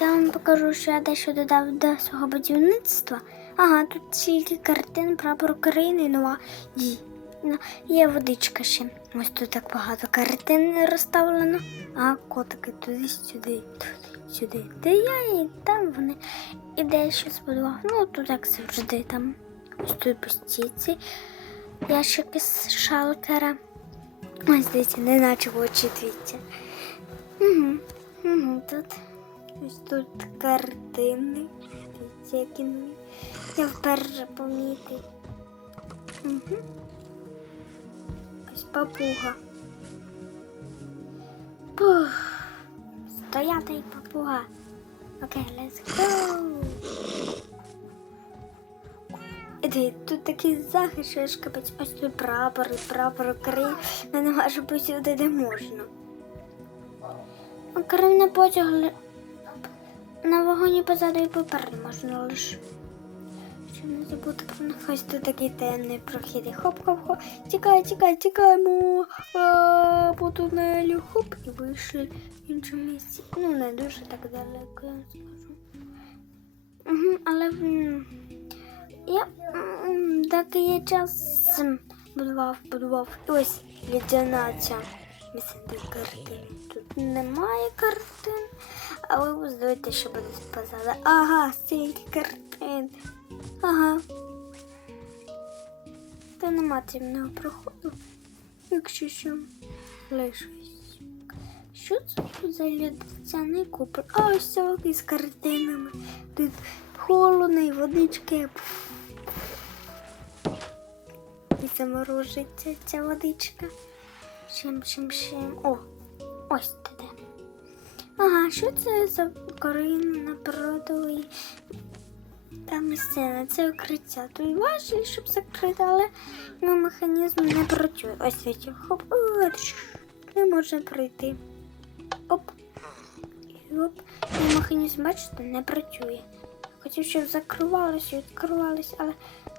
Я вам покажу, що я дещо додав до свого будівництва. Ага, тут стільки картин, прапор України, нова ді. Ну, є водичка ще. Ось тут так багато картин розставлено. А котики туди сюди, туди, сюди. Де я і там вони. І дещо збудував. Ну, тут як завжди там. Ось тут пустіці. Ящики з шалкера. Ось дивіться, не наче очі дивіться. Угу, угу, тут. Ось тут картини. Які. Я вперше помітив. Угу. Ось папуга. Пух. Стояти і папуга. Окей, let's go. Іди, тут такий захист, що ж капець. Ось тут прапор, прапор України. Ну, не може посюди, де можна. Окрім на потяг на вагоні позаду і попереду можна лише. Щоб не забути про них. Ось тут такий темний прохід. Хоп-хоп-хоп. Тікай, тікай, тікаємо. По тунелю. Хоп, і вийшли в іншому місці. Ну, не дуже так далеко, я вам скажу. Угу, але я м, такий час будував, будував. І ось лідяна ця місцеві картин. Тут немає картин. А ви здивуєте, що буде позаду. Ага, стільки картин. Ага. Та нема темного проходу. Якщо що, лишусь. Що це за лідяний купол? А ось це із картинами. Тут холодно і водички. І заморожиться ця водичка. Шим, шим, шим. О, ось туди. Ага, що це за корина на продовій? Там стіна, це укриття. Тут важливо, щоб закрити, але ну, механізм не працює. Ось від хоп, не можна пройти. Оп. І оп. І механізм, бачите, не працює. Хотів, щоб закривалося, і відкривалося, але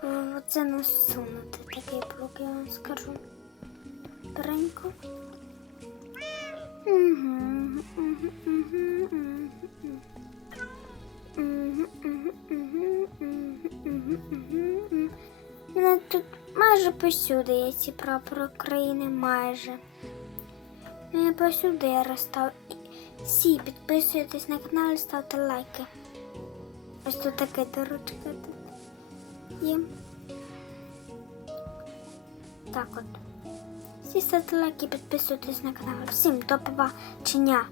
о, це не всунути такий блок, я вам скажу. Беренько. Мгм, мгм, мгм, мгм, мгм. Мене тут майже посюди є ці прапори України, майже. Ну, Я посюди я розстав. І Всі підписуйтесь на канал, ставте лайки. Ось тут таке дорочка тут є. Так от. Всі ставте лайки, підписуйтесь на канал. Всім до побачення.